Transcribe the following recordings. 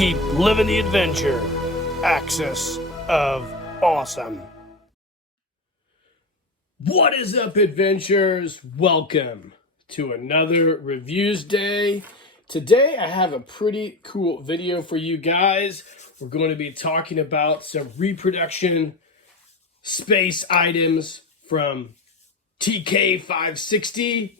Keep living the adventure. Axis of Awesome. What is up, adventurers? Welcome to another Reviews Day. Today I have a pretty cool video for you guys. We're going to be talking about some reproduction space items from TK560.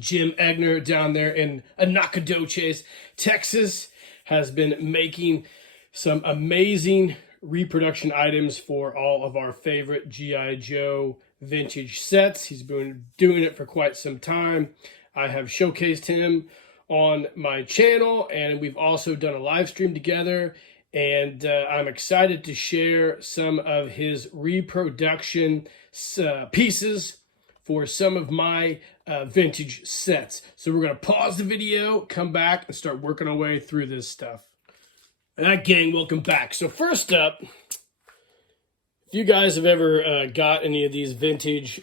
Jim Egner down there in Nacogdoches, Texas, has been making some amazing reproduction items for all of our favorite G.I. Joe vintage sets. He's been doing it for quite some time. I have showcased him on my channel, and we've also done a live stream together, and I'm excited to share some of his reproduction pieces for some of my vintage sets. So we're gonna pause the video, come back, and start working our way through this stuff. All right, gang, welcome back. So first up, if you guys have ever got any of these vintage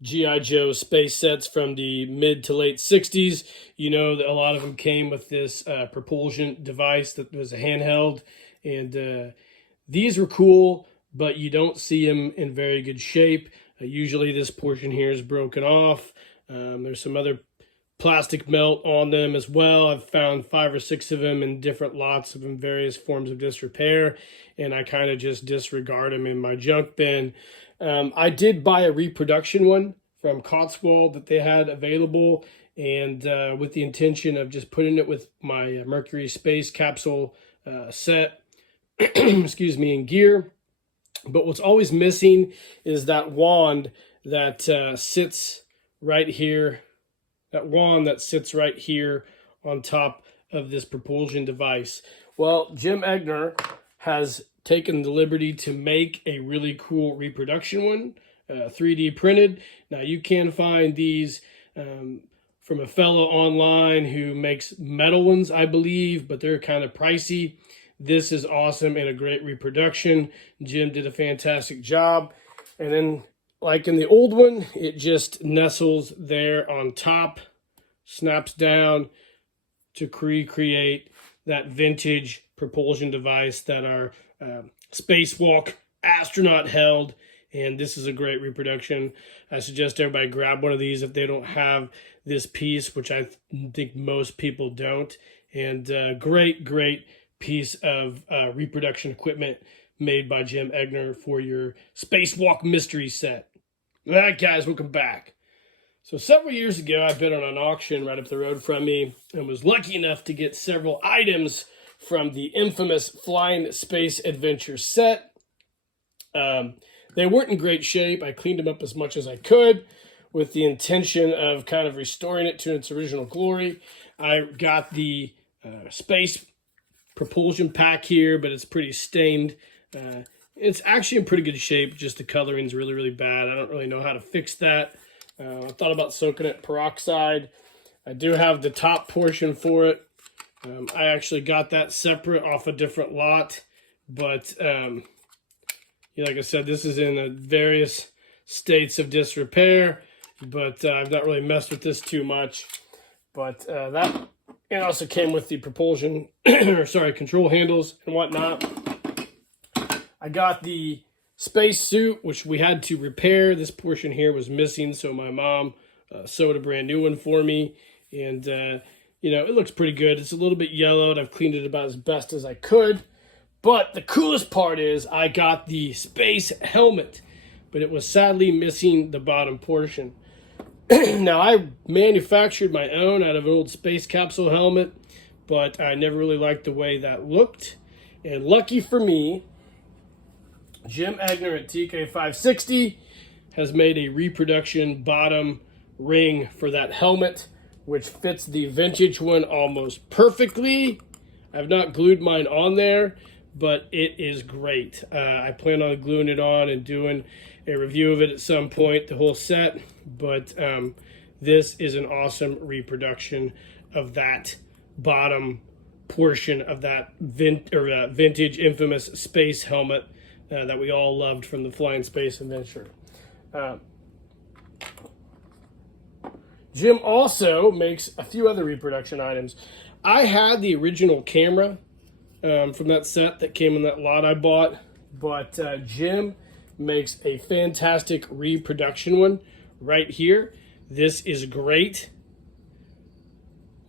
G.I. Joe space sets from the mid to late 60s, you know that a lot of them came with this propulsion device that was a handheld, and these were cool, but you don't see them in very good shape. Usually this portion here is broken off. There's some other plastic melt on them as well. I've found 5 or 6 of them in different lots of them, various forms of disrepair, and I kind of just disregard them in my junk bin. I did buy a reproduction one from Cotswold that they had available, and with the intention of just putting it with my Mercury space capsule set, excuse me, in gear. But what's always missing is that wand that sits right here. That wand that sits right here on top of this propulsion device. Well, Jim Egner has taken the liberty to make a really cool reproduction one, 3D printed. Now you can find these from a fellow online who makes metal ones, I believe, but they're kind of pricey. This is awesome and a great reproduction. Jim did a fantastic job. And then, like in the old one, it just nestles there on top, snaps down to recreate that vintage propulsion device that our spacewalk astronaut held. And this is a great reproduction. I suggest everybody grab one of these if they don't have this piece, which I think most people don't. And great piece of reproduction equipment made by Jim Egner for your Spacewalk mystery set. All right, guys, welcome back. So several years ago, I bid on an auction right up the road from me and was lucky enough to get several items from the infamous Flying Space Adventure set. They weren't in great shape. I cleaned them up as much as I could with the intention of kind of restoring it to its original glory. I got the space propulsion pack here, but it's pretty stained. It's actually in pretty good shape, just the coloring's really bad. I don't really know how to fix that. I thought about soaking it in peroxide. I do have the top portion for it. I actually got that separate off a different lot, but like I said, this is in various states of disrepair, but I've not really messed with this too much. But that it also came with the propulsion, control handles and whatnot. I got the space suit, which we had to repair. This portion here was missing, so my mom sewed a brand new one for me. And, it looks pretty good. It's a little bit yellowed. I've cleaned it about as best as I could. But the coolest part is I got the space helmet, but it was sadly missing the bottom portion. Now, I manufactured my own out of an old space capsule helmet, but I never really liked the way that looked. And lucky for me, Jim Egner at TK560 has made a reproduction bottom ring for that helmet, which fits the vintage one almost perfectly. I've not glued mine on there, but it is great. I plan on gluing it on and doing a review of it at some point, the whole set, but this is an awesome reproduction of that bottom portion of that vintage infamous space helmet that we all loved from the Flying Space Adventure. Jim also makes a few other reproduction items. I had the original camera from that set that came in that lot I bought. But Jim makes a fantastic reproduction one right here. This is great.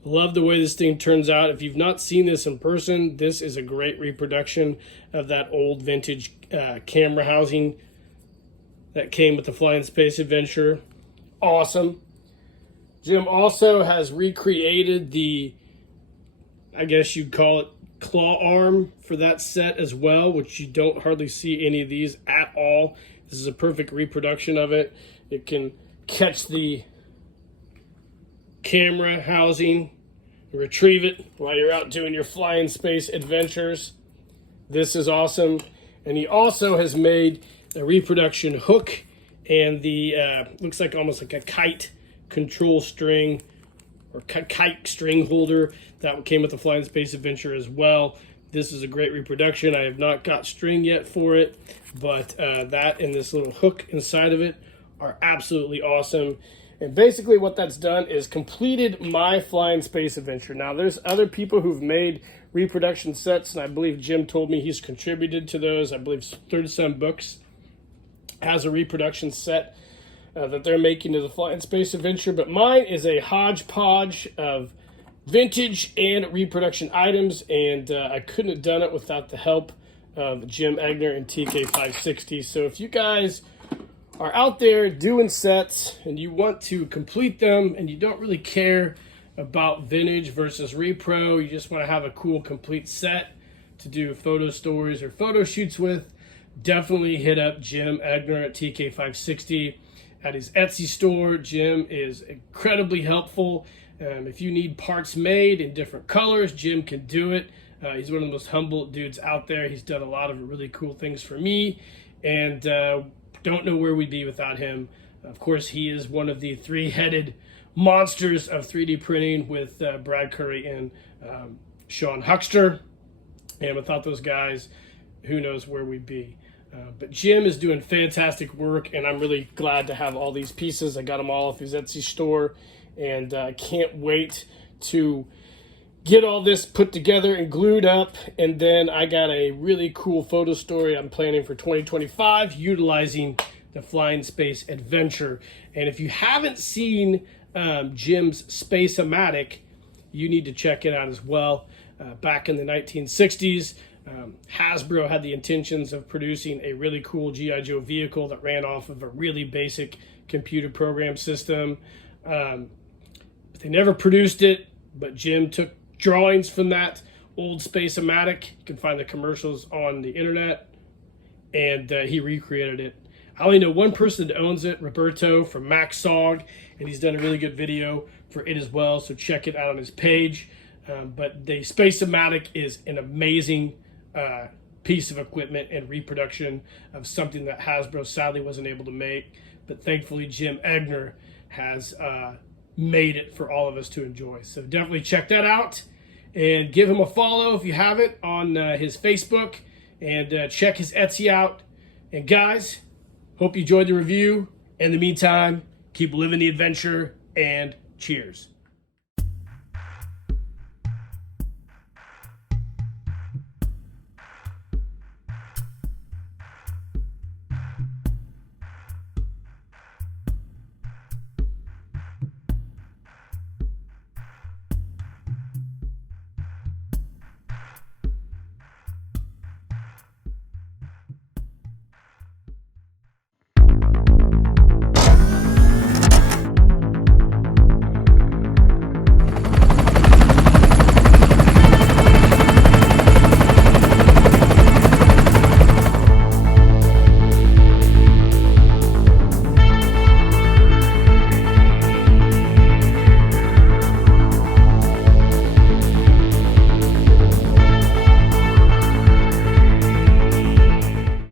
Love the way this thing turns out. If you've not seen this in person, this is a great reproduction of that old vintage camera housing that came with the Flying Space Adventure. Awesome. Jim also has recreated the, I guess you'd call it, claw arm for that set as well, which you don't hardly see any of these at all. This is a perfect reproduction of it. It can catch the camera housing, retrieve it while you're out doing your flying space adventures. This is awesome. And he also has made a reproduction hook and the looks like almost like a kite control string or kite string holder that came with the Flying Space Adventure as well. This is a great reproduction. I have not got string yet for it, but that and this little hook inside of it are absolutely awesome. And basically what that's done is completed my Flying Space Adventure. Now there's other people who've made reproduction sets, and I believe Jim told me he's contributed to those. I believe 30-some books has a reproduction set that they're making to the Flying Space Adventure, but mine is a hodgepodge of vintage and reproduction items, and I couldn't have done it without the help of Jim Egner and TK560. So if you guys are out there doing sets and you want to complete them and you don't really care about vintage versus repro, you just want to have a cool complete set to do photo stories or photo shoots with, definitely hit up Jim Egner at TK560 at his Etsy store. Jim is incredibly helpful. If you need parts made in different colors, Jim can do it. He's one of the most humble dudes out there. He's done a lot of really cool things for me, and don't know where we'd be without him. Of course, he is one of the three-headed monsters of 3D printing with Brad Curry and Sean Huckster. And without those guys, who knows where we'd be. But Jim is doing fantastic work, and I'm really glad to have all these pieces. I got them all off his Etsy store, and I can't wait to get all this put together and glued up. And then I got a really cool photo story I'm planning for 2025 utilizing the Flying Space Adventure. And if you haven't seen Jim's Space-O-Matic, you need to check it out as well. Back in the 1960s, Hasbro had the intentions of producing a really cool G.I. Joe vehicle that ran off of a really basic computer program system. They never produced it, but Jim took drawings from that old Space-O-Matic. You can find the commercials on the internet, and he recreated it. I only know one person that owns it, Roberto from MacSog, and he's done a really good video for it as well, so check it out on his page. But the Space-O-Matic is an amazing piece of equipment and reproduction of something that Hasbro sadly wasn't able to make, but thankfully Jim Egner has made it for all of us to enjoy. So definitely check that out and give him a follow if you haven't on his Facebook, and check his Etsy out. And guys, hope you enjoyed the review. In the meantime, keep living the adventure, and cheers.